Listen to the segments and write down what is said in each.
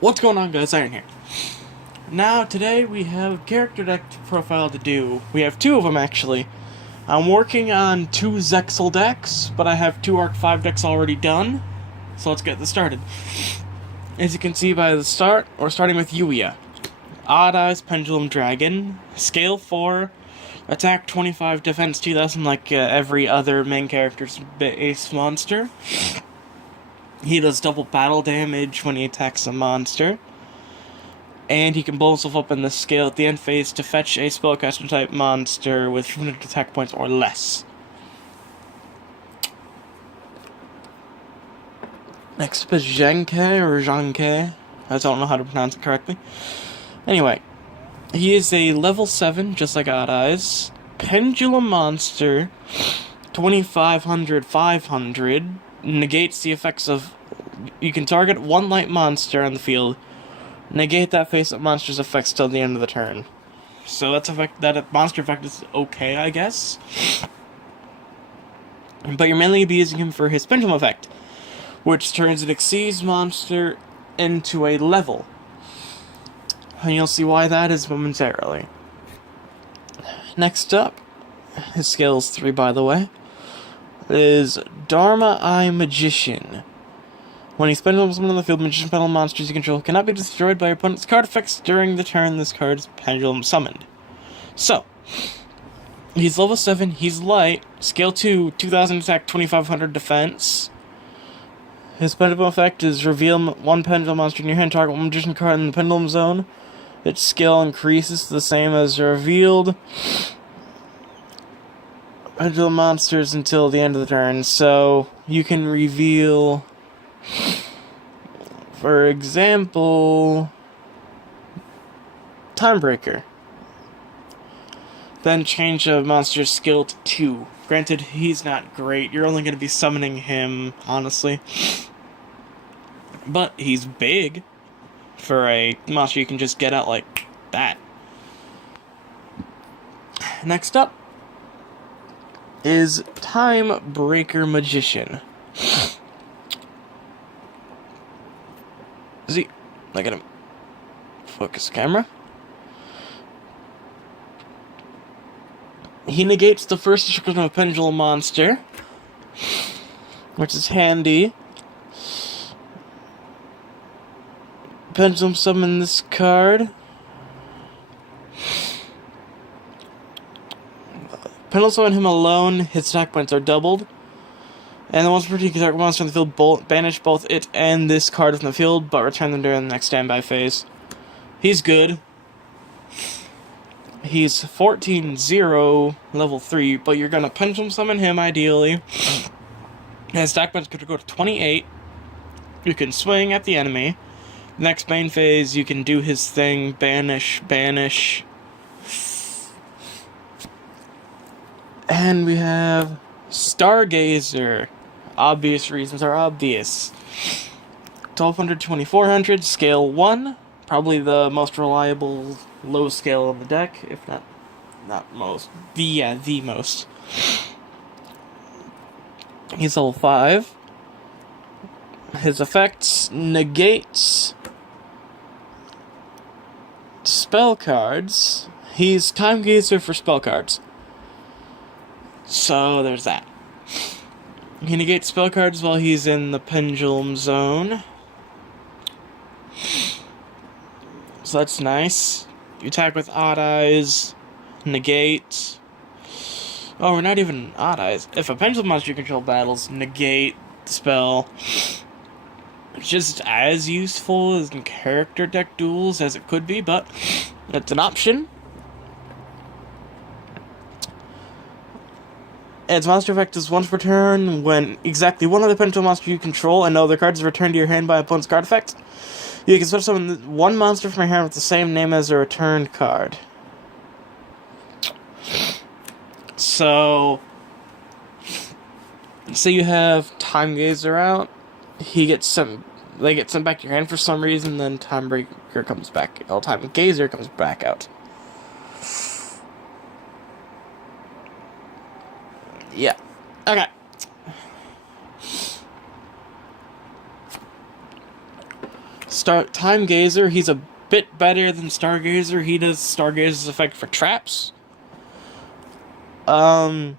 What's going on, guys? Iron here. Now, today we have character deck profile to do. We have two of them, actually. I'm working on two Zexal decks, but I have two Arc 5 decks already done. So let's get this started. As you can see by the start, we're starting with Yuya. Odd Eyes Pendulum Dragon. Scale 4. Attack 25, Defense 2000 like every other main character's base monster. He does double battle damage when he attacks a monster. And he can blow himself up in the scale at the end phase to fetch a spellcaster type monster with 200 attack points or less. Next up is Zhenke, or Zhenke. I don't know how to pronounce it correctly. Anyway, he is a level 7, just like Odd Eyes. Pendulum monster, 2500, 500. Negates the effects of... You can target one light monster on the field. Negate that face-up monster's effects till the end of the turn. So that monster effect is okay, I guess. But you're mainly going to be using him for his pendulum effect, which turns an Exceeds monster into a level. And you'll see why that is momentarily. Next up, his scale is 3 by the way, is Dharma Eye Magician. When he pendulums on the field, magician pendulum monsters you control cannot be destroyed by your opponent's card effects during the turn this card is pendulum summoned. So, he's level 7, he's light, scale 2, 2000 attack, 2500 defense. His pendulum effect is reveal one pendulum monster in your hand, target one magician card in the pendulum zone. Its skill increases to the same as revealed pendulum monsters until the end of the turn. So, you can reveal... For example, Timebreaker. Then change a monster's skill to 2. Granted, he's not great. You're only going to be summoning him, honestly. But he's big for a monster you can just get out like that. Next up is Timebreaker Magician. See, look at him. Focus the camera. He negates the first description of a pendulum monster, which is handy. Pendulum summon this card. Pendulum summon him alone, his attack points are doubled. And the once you can target monster on the field, banish both it and this card from the field, but return them during the next standby phase. He's good. He's 14-0, level 3, but you're going to pendulum summon him, ideally. His attack points could go to 28. You can swing at the enemy. Next main phase, you can do his thing, banish. And we have Stargazer. Obvious reasons are obvious. 1200, 2400, scale 1. Probably the most reliable low scale on the deck, if not most. The most. He's level 5. His effects negates spell cards. He's Time Gazer for spell cards. So there's that. He negates spell cards while he's in the pendulum zone. So that's nice. You attack with Odd Eyes, negate. Oh, we're not even Odd Eyes. If a pendulum monster you control battles, negate the spell. It's just as useful as in character deck duels as it could be, but it's an option. Its monster effect is once per turn when exactly one other pendulum monster you control and no other cards is returned to your hand by opponent's card effect. You can special summon one monster from your hand with the same name as a returned card. So you have Time Gazer out. They get sent back to your hand for some reason. Then Timebreaker comes back. Time Gazer comes back out. Yeah. Okay. Time Gazer, he's a bit better than Stargazer. He does Stargazer's effect for traps. Both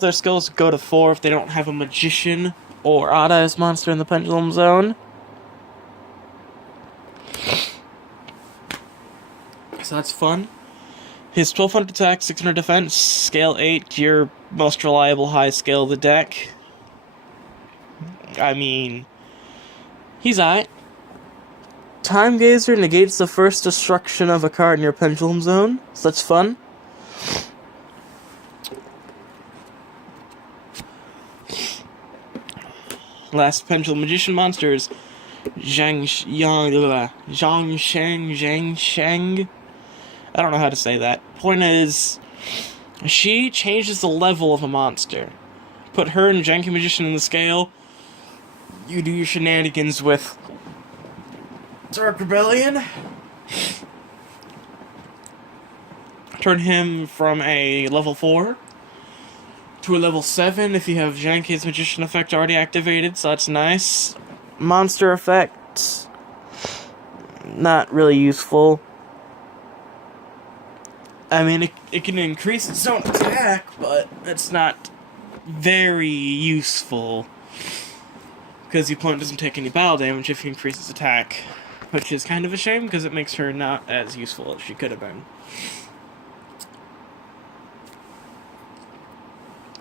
their skills go to 4 if they don't have a Magician or Odd-Eyes monster in the Pendulum Zone. So that's fun. His 1200 attack, 600 defense, scale 8, your most reliable high scale of the deck. I mean, he's alright. Time Gazer negates the first destruction of a card in your Pendulum Zone, so that's fun. Last Pendulum Magician monsters, Zhang Sheng. I don't know how to say that. Point is, she changes the level of a monster. Put her and Janky Magician in the scale. You do your shenanigans with Dark Rebellion. Turn him from a level 4 to a level 7 if you have Janky's Magician effect already activated, so that's nice. Monster effect, not really useful. I mean, it can increase its own attack, but it's not very useful. Because the opponent doesn't take any battle damage if he increases attack. Which is kind of a shame, because it makes her not as useful as she could have been.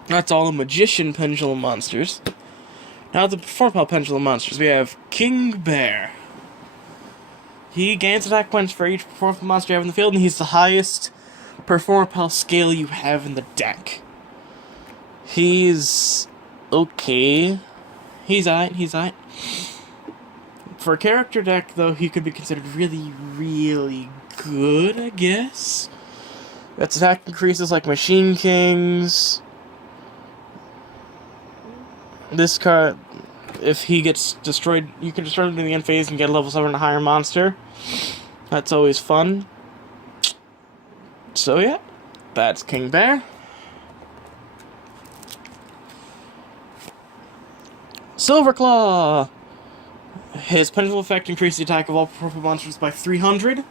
That's all the Magician Pendulum monsters. Now the Performapal Pendulum monsters. We have King Bear. He gains attack points for each Performapal monster you have in the field, and he's the highest Performapal scale you have in the deck. He's okay. He's alright. For a character deck, though, he could be considered really, really good, I guess. Its attack increases like Machine Kings. This card, if he gets destroyed, you can destroy him in the end phase and get a level 7 or higher monster. That's always fun. So yeah, that's King Bear. Silverclaw! His Pendulum effect increases the attack of all purple monsters by 300,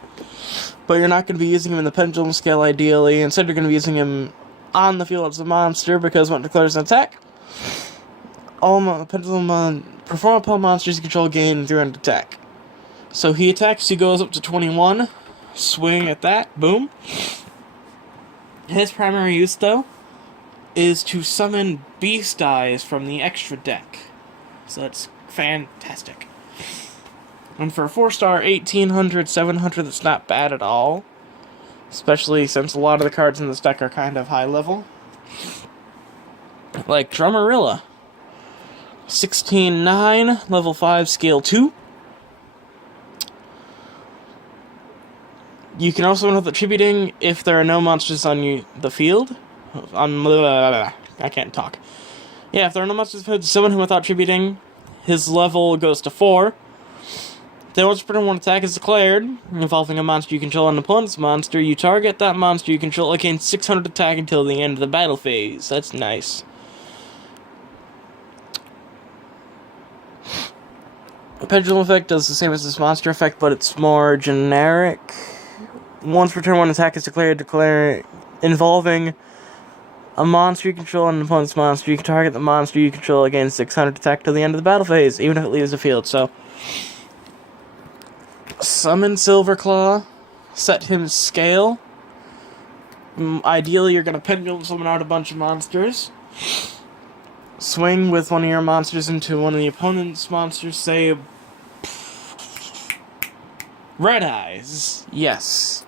but you're not going to be using him in the Pendulum scale ideally. Instead, you're going to be using him on the field as a monster, because when it declares an attack, all Performapal monsters you control gain 300 attack. So he attacks, he goes up to 21, swing at that, boom. His primary use, though, is to summon Beast Eyes from the extra deck. So that's fantastic. And for a 4-star, 1800, 700, that's not bad at all. Especially since a lot of the cards in this deck are kind of high level. Like Drummerilla. 16-9, level 5, scale 2. You can also win with attributing if there are no monsters on the field. I can't talk. Yeah, if there are no monsters on the field, summon him without attributing. His level goes to 4. Then once one attack is declared, involving a monster you control and an opponent's monster, you target that monster you control again 600 attack until the end of the battle phase. That's nice. The Pendulum effect does the same as this monster effect, but it's more generic. Once per turn one attack is declared, involving a monster you control and an opponent's monster, you can target the monster you control again 600 attack till the end of the battle phase, even if it leaves the field. So, summon Silverclaw, set him scale. Ideally, you're going to Pendulum summon out a bunch of monsters. Swing with one of your monsters into one of the opponent's monsters, say Red Eyes. Yes.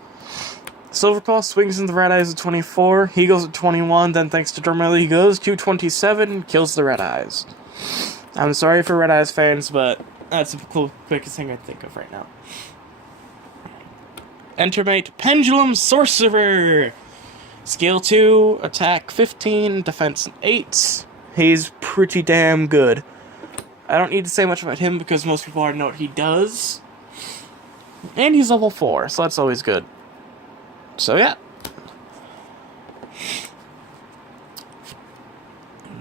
Silverclaw swings into the Red Eyes at 24, he goes at 21, then thanks to Dormelli, he goes to 27, kills the Red Eyes. I'm sorry for Red Eyes fans, but that's the quickest thing I think of right now. Entermate Pendulum Sorcerer! Scale 2, attack 15, defense 8. He's pretty damn good. I don't need to say much about him because most people already know what he does. And he's level 4, so that's always good. So yeah.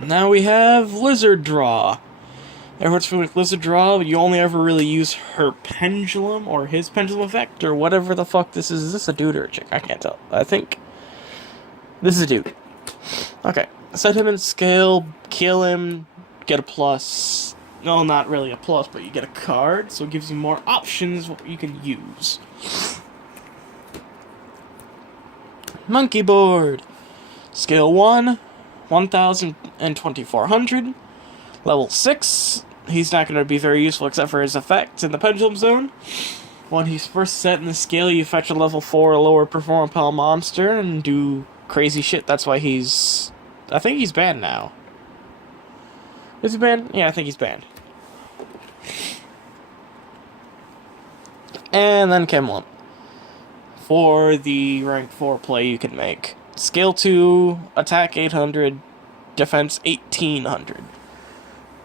Now we have Lizard Draw. It hurts from Lizard Draw, but you only ever really use her pendulum or his pendulum effect or whatever the fuck this is. Is this a dude or a chick? I can't tell. I think this is a dude. Okay. Set him in scale, kill him, get a plus. No, not really a plus, but you get a card, so it gives you more options what you can use. Monkey Board. Scale 1, 1,02400. Level 6. He's not going to be very useful except for his effects in the Pendulum Zone. When he's first set in the scale, you fetch a level 4 or lower performapal monster and do crazy shit. That's why he's... I think he's banned now. Is he banned? Yeah, I think he's banned. And then Chem for the rank 4 play you can make. Scale 2, attack 800, defense 1800.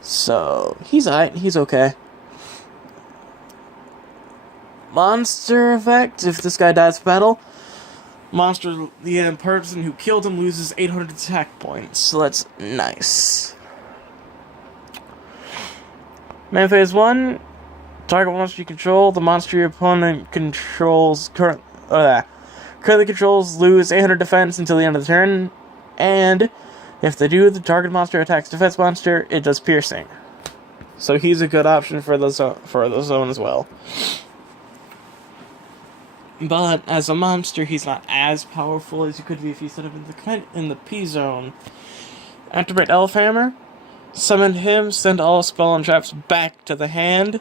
So, he's alright, he's okay. Monster effect, if this guy dies in battle, the person who killed him loses 800 attack points, so that's nice. Main phase 1, target monster you control, the monster your opponent controls currently controls lose 800 defense until the end of the turn, and if they do, the target monster attacks defense monster, it does piercing. So he's a good option for the zone as well. But as a monster, he's not as powerful as he could be if you set him in the P zone. Activate Elfhammer, summon him, send all spell and traps back to the hand.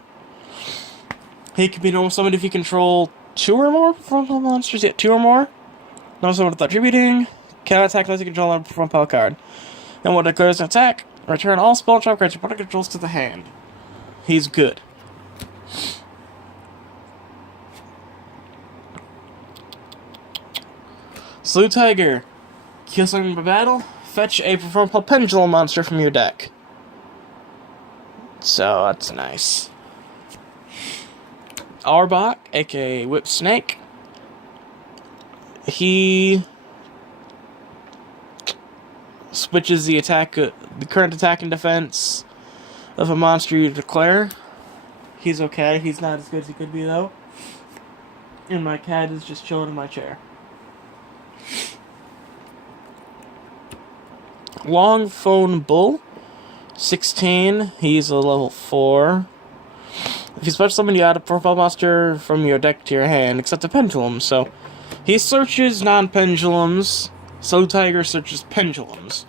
He can be normal summoned if you control 2 or more performable monsters. Yeah, 2 or more. Normal summoned without attributing. Cannot attack unless you control a performable card. And when it occurs an attack, return all spell and trap cards your opponent controls to the hand. He's good. Slew Tiger. Kill something by battle. Fetch a performable pendulum monster from your deck. So that's nice. Arbok, aka Whip Snake. He switches the current attack and defense of a monster you declare. He's okay. He's not as good as he could be though. And my cat is just chilling in my chair. Long Phone Bull, 16. He's a level 4. If you special summon, you add a profile monster from your deck to your hand, except a pendulum. So he searches non-pendulums. Slow Tiger searches pendulums.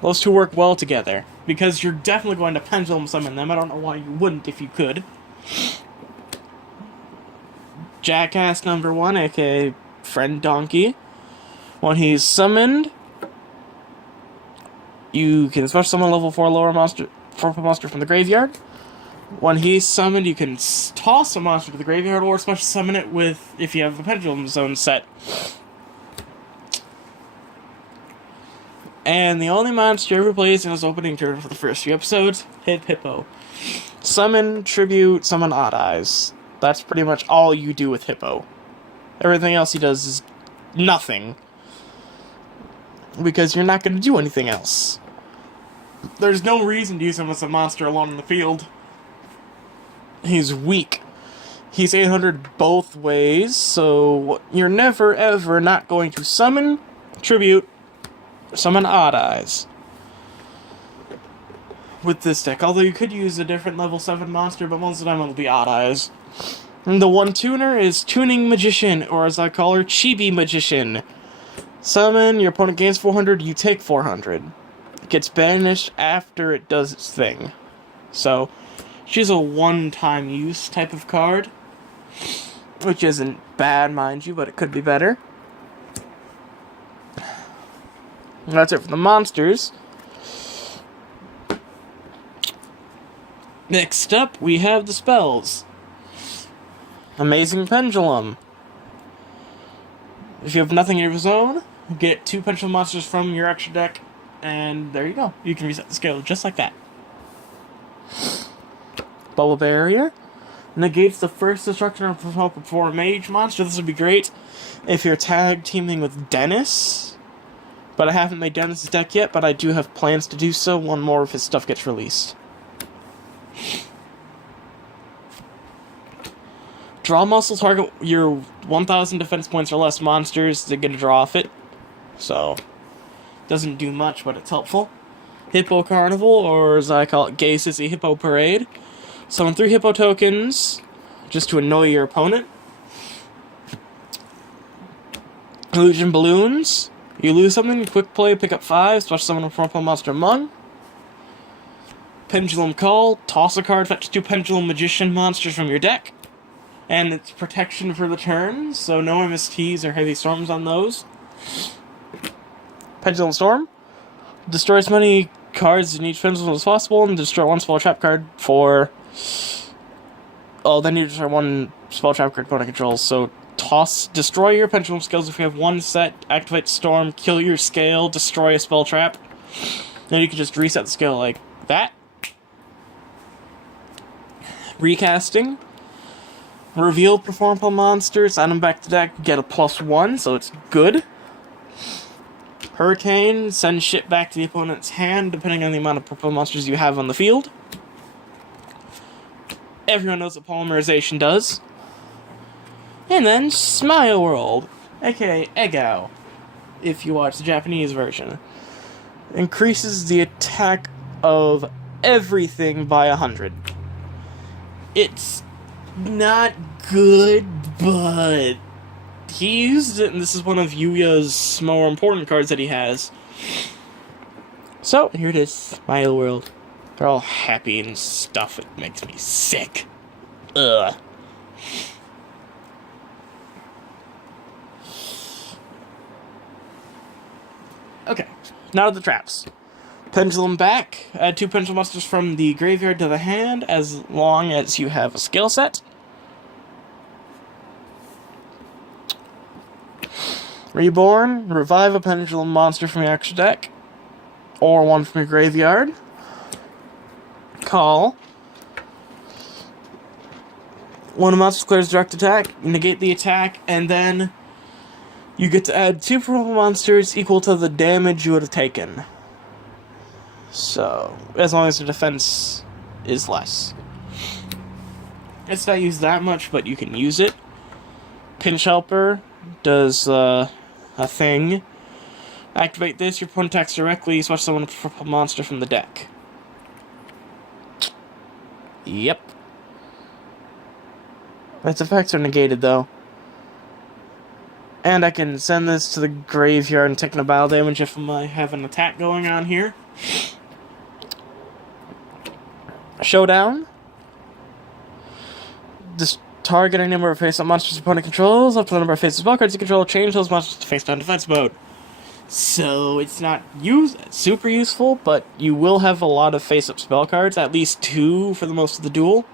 Those two work well together, because you're definitely going to pendulum summon them. I don't know why you wouldn't if you could. Jackass number 1, aka Friend Donkey. When he's summoned, you can special summon level 4 lower monster from the graveyard. When he's summoned, you can toss a monster to the graveyard or special summon it with, if you have the Pendulum Zone set. And the only monster ever plays in his opening turn for the first few episodes, Hippo. Summon, tribute, summon Odd Eyes. That's pretty much all you do with Hippo. Everything else he does is nothing. Because you're not going to do anything else. There's no reason to use him as a monster alone in the field. He's weak. He's 800 both ways, so you're never ever not going to summon, tribute, summon Odd Eyes with this deck. Although you could use a different level 7 monster, but most of the time it'll be Odd Eyes. And the one tuner is Tuning Magician, or as I call her, Chibi Magician. Summon, your opponent gains 400, you take 400. It gets banished after it does its thing. So, she's a one-time use type of card, which isn't bad, mind you, but it could be better. And that's it for the monsters. Next up, we have the spells. Amazing Pendulum. If you have nothing in your zone, get 2 Pendulum monsters from your extra deck, and there you go. You can reset the scale just like that. Bubble Barrier negates the first destruction of before a mage monster. This would be great if you're tag teaming with Dennis. But I haven't made Dennis' deck yet, but I do have plans to do so when more of his stuff gets released. Draw muscle, target your 1,000 defense points or less monsters to get a draw off it. So, doesn't do much, but it's helpful. Hippo Carnival, or as I call it, Gay Sissy Hippo Parade. Summon 3 Hippo tokens, just to annoy your opponent. Illusion Balloons. You lose something, quick play, pick up 5, special summon a purple monster among. Pendulum Call. Toss a card, fetch 2 Pendulum Magician monsters from your deck. And it's protection for the turn, so no MSTs or heavy storms on those. Pendulum Storm. Destroy as many cards in each pendulum as possible, and destroy 1 spell trap card for... Oh, then you destroy 1 spell trap card opponent controls, so destroy your pendulum skills if you have 1 set, activate Storm, kill your scale, destroy a spell trap. Then you can just reset the scale like that. Recasting. Reveal performable monsters, add them back to deck, get a +1, so it's good. Hurricane, send shit back to the opponent's hand, depending on the amount of purple monsters you have on the field. Everyone knows what polymerization does. And then Smile World, aka Egao, if you watch the Japanese version. Increases the attack of everything by 100. It's not good, but he used it, and this is one of Yuya's more important cards that he has. So, here it is, Smile World. They're all happy and stuff. It makes me sick. Ugh. Okay, now to the traps. Pendulum back. Add 2 Pendulum monsters from the graveyard to the hand, as long as you have a skill set. Reborn. Revive a Pendulum monster from your extra deck, or 1 from your graveyard. Call. 1 monster clears direct attack, negate the attack, and then you get to add 2 purple monsters equal to the damage you would have taken. So, as long as the defense is less. It's not used that much, but you can use it. Pinch Helper does a thing. Activate this, your opponent attacks directly, switch someone a purple monster from the deck. Yep. Its effects are negated, though. And I can send this to the graveyard and take no battle damage if I have an attack going on here. Showdown. Just target any number of face-up monsters opponent controls, up to the number of face-up spell cards you control, change those monsters to face-down defense mode. So, it's not super useful, but you will have a lot of face-up spell cards, at least 2 for the most of the duel,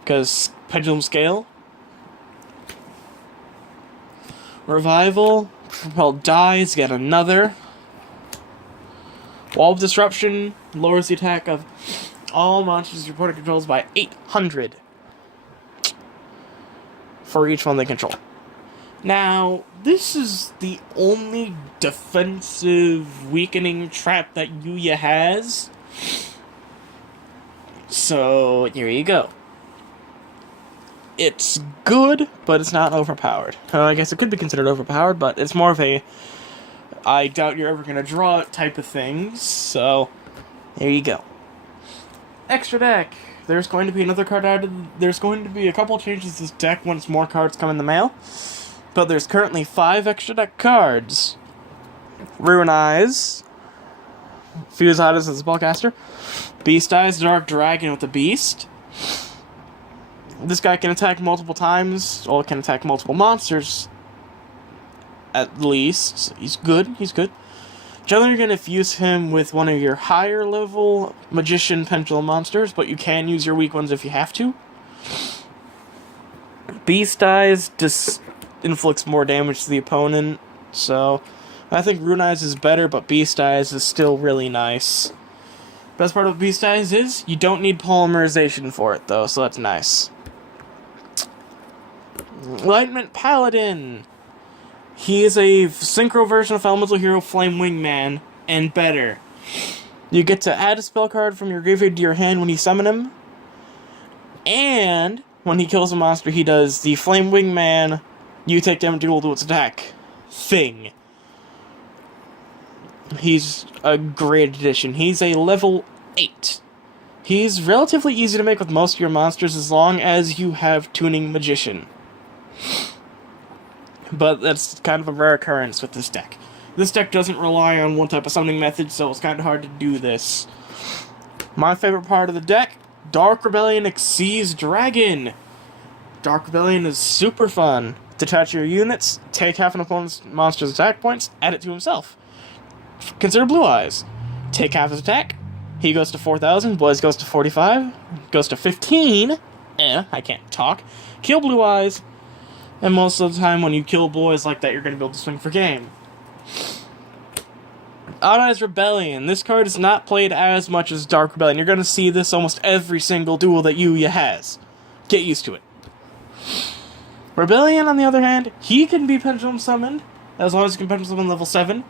because Pendulum Scale. Revival. Propelled dies, get another. Wall of Disruption lowers the attack of all monsters your opponent controls by 800 for each one they control. Now, this is the only defensive weakening trap that Yuya has. So, here you go. It's good, but it's not overpowered. I guess it could be considered overpowered, but it's more of a I doubt you're ever going to draw it type of thing. So, there you go. Extra deck. There's going to be another card added. There's going to be a couple changes to this deck once more cards come in the mail. But there's currently 5 extra deck cards. Ruin Eyes. Fuse Items as a spellcaster. Beast Eyes, Dark Dragon with the Beast. This guy can attack multiple times, or can attack multiple monsters. At least. He's good, he's good. Generally, you're going to fuse him with one of your higher level Magician Pendulum monsters, but you can use your weak ones if you have to. Beast Eyes just inflicts more damage to the opponent, so I think Ruin Eyes is better, but Beast Eyes is still really nice. Best part of Beast Eyes is you don't need polymerization for it, though, so that's nice. Enlightenment Paladin. He is a synchro version of Elemental Hero Flame Wingman, and better. You get to add a spell card from your graveyard to your hand when you summon him. And when he kills a monster, he does the Flame Wingman, you take damage equal to its attack thing. He's a great addition. He's a level 8. He's relatively easy to make with most of your monsters as long as you have Tuning Magician. But that's kind of a rare occurrence with this deck. This deck doesn't rely on one type of summoning method, so it's kind of hard to do this. My favorite part of the deck, Dark Rebellion Xyz Dragon. Dark Rebellion is super fun. Detach your units, take half an opponent's monster's attack points, add it to himself. Consider Blue Eyes. Take half his attack, he goes to 4,000, Blaze goes to 45, goes to 15, I can't talk. Kill Blue Eyes, and most of the time when you kill Blue Eyes like that, you're going to be able to swing for game. Odd Eyes Rebellion. This card is not played as much as Dark Rebellion. You're going to see this almost every single duel that Yuya has. Get used to it. Rebellion, on the other hand, he can be Pendulum Summoned, as long as he can Pendulum Summon level 7.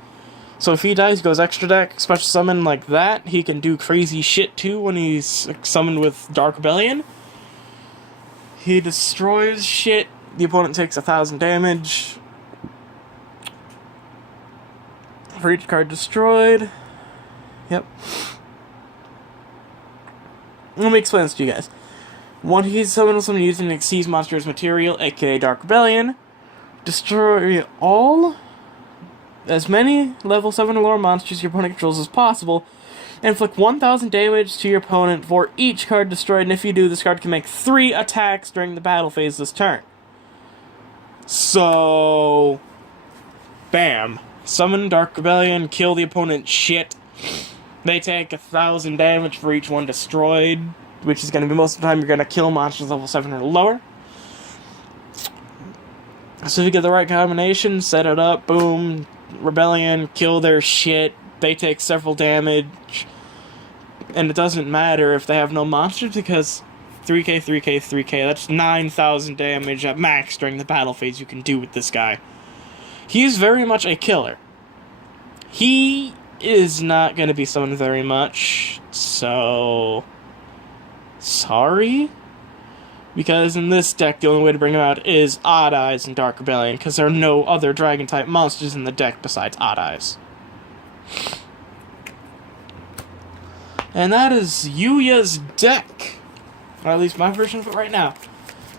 So if he dies, he goes extra deck, special summon like that. He can do crazy shit too when he's summoned with Dark Rebellion. He destroys shit. The opponent takes 1,000 damage. For each card destroyed. Yep. Let me explain this to you guys. When he's summoned with someone using an Xyz monster's material, aka Dark Rebellion, destroy as many level 7 or lower monsters your opponent controls as possible, and inflict 1,000 damage to your opponent for each card destroyed, and if you do, this card can make 3 attacks during the battle phase this turn. So, bam. Summon Dark Rebellion, kill the opponent's shit. They take 1,000 damage for each one destroyed, which is going to be most of the time you're going to kill monsters level 7 or lower. So if you get the right combination, set it up, boom, Rebellion, kill their shit, they take several damage, and it doesn't matter if they have no monsters, because 3k, 3k, 3k, that's 9,000 damage at max during the battle phase you can do with this guy. He's very much a killer. He is not going to be summoned very much, so sorry? Because in this deck, the only way to bring him out is Odd Eyes and Dark Rebellion, because there are no other Dragon-type monsters in the deck besides Odd Eyes. And that is Yuya's deck. Or at least my version of it right now.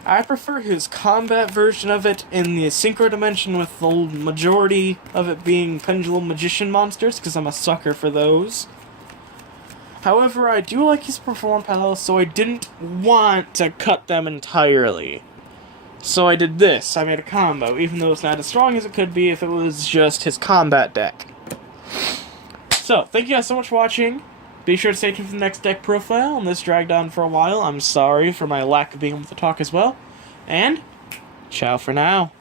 I prefer his combat version of it in the Synchro Dimension, with the majority of it being Pendulum Magician monsters, because I'm a sucker for those. However, I do like his Perform Palace, so I didn't want to cut them entirely. So I did this. I made a combo, even though it's not as strong as it could be if it was just his combat deck. So, thank you guys so much for watching. Be sure to stay tuned for the next deck profile, and this dragged on for a while. I'm sorry for my lack of being able to talk as well. And, ciao for now.